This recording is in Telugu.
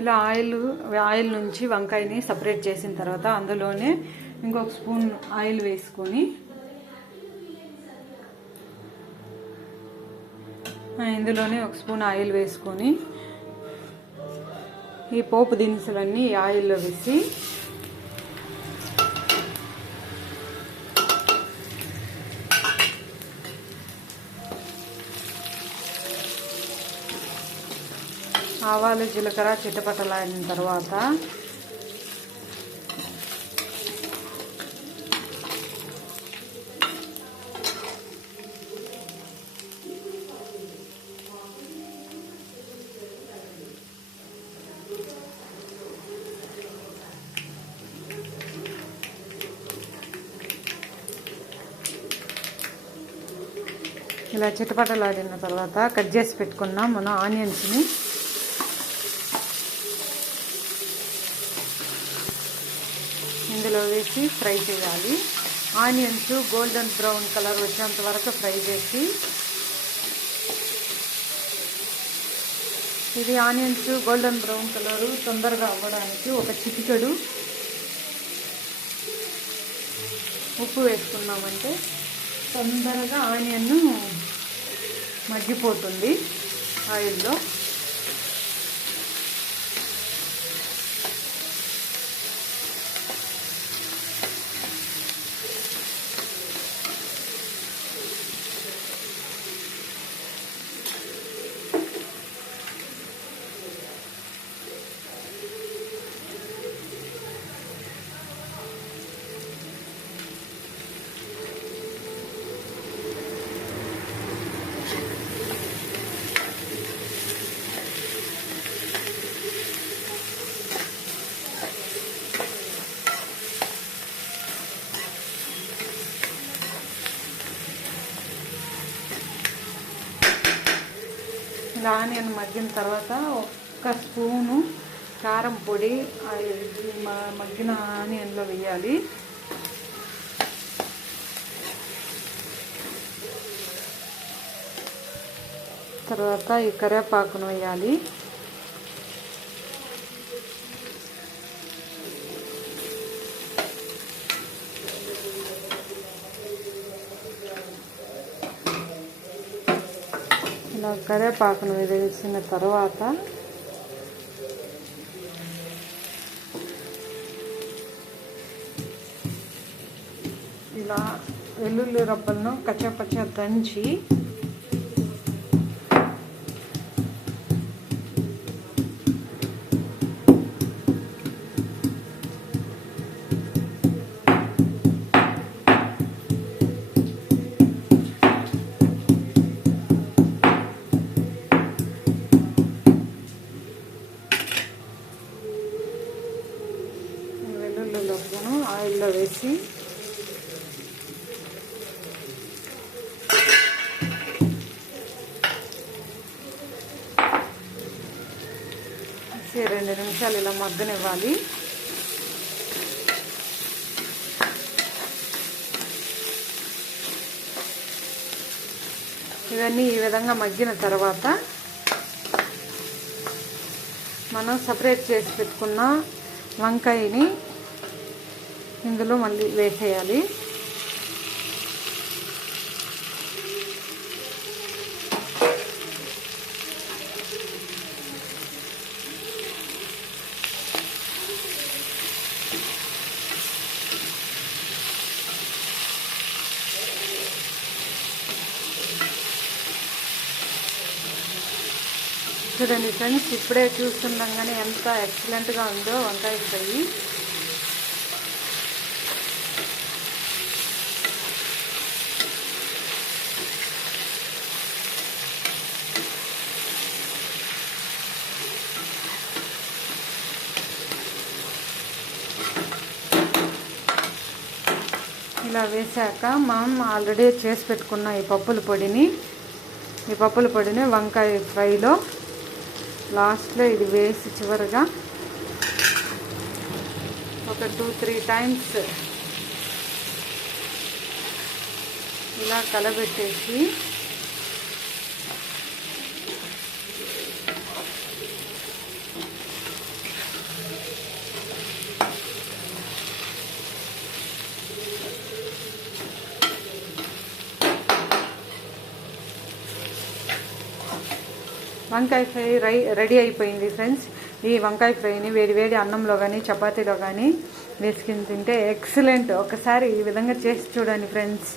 ఇలా ఆయిల్ నుంచి వంకాయని సపరేట్ చేసిన తర్వాత అందులోనే ఇంకొక స్పూన్ ఆయిల్ వేసుకొని ఇందులోనే ఒక స్పూన్ ఆయిల్ వేసుకొని ఈ పోపు దినుసులన్నీ ఆయిల్లో వేసి ఆవాలు జీలకర్ర చిటపటలాడిన తర్వాత ఇలా చిటపటలాడిన తర్వాత కట్ చేసి పెట్టుకున్నాం మనం ఆనియన్స్ని ఇందులో వేసి ఫ్రై చేయాలి. ఆనియన్స్ గోల్డెన్ బ్రౌన్ కలర్ వచ్చేంత వరకు ఫ్రై చేసి, ఇది ఆనియన్స్ గోల్డెన్ బ్రౌన్ కలరు తొందరగా అవ్వడానికి ఒక చిటికెడు ఉప్పు వేసుకున్నామంటే తొందరగా ఆనియన్ మగ్గిపోతుంది ఆయిల్లో. ఇలా ఆనియన్ మగ్గిన తర్వాత ఒక్క స్పూను కారం పొడి మగ్గిన ఆనియన్లో వేయాలి. తర్వాత ఈ కరివేపాకును వేయాలి. ఇలా కరివేపాకును వేసిన తర్వాత ఇలా వెల్లుల్లి రబ్బలను కచ్చపచ్చ దంచి ఆయిల్లో వేసి రెండు నిమిషాలు ఇలా మగ్గనివ్వాలి. ఇవన్నీ ఈ విధంగా మగ్గిన తర్వాత మనం సపరేట్ చేసి పెట్టుకున్న వంకాయని ఇందులో మళ్ళీ వేసేయాలి. చూడండి ఫ్రెండ్స్, ఇప్పుడే చూస్తుండగానే ఎంత ఎక్సలెంట్గా ఉందో వంకాయ ఫ్రై. ఇలా వేసాక మనం ఆల్రెడీ చేసి పెట్టుకున్న ఈ పప్పుల పొడిని వంకాయ ఫ్రైలో లాస్ట్లో ఇది వేసి చివరిగా ఒక 2-3 టైమ్స్ ఇలా కలబెట్టేసి వంకాయ ఫ్రై రెడీ అయిపోయింది ఫ్రెండ్స్. ఈ వంకాయ ఫ్రైని వేడి అన్నంలో కానీ చపాతీలో కానీ వేసుకుని తింటే ఎక్సలెంట్. ఒకసారి ఈ విధంగా చేసి చూడండి ఫ్రెండ్స్.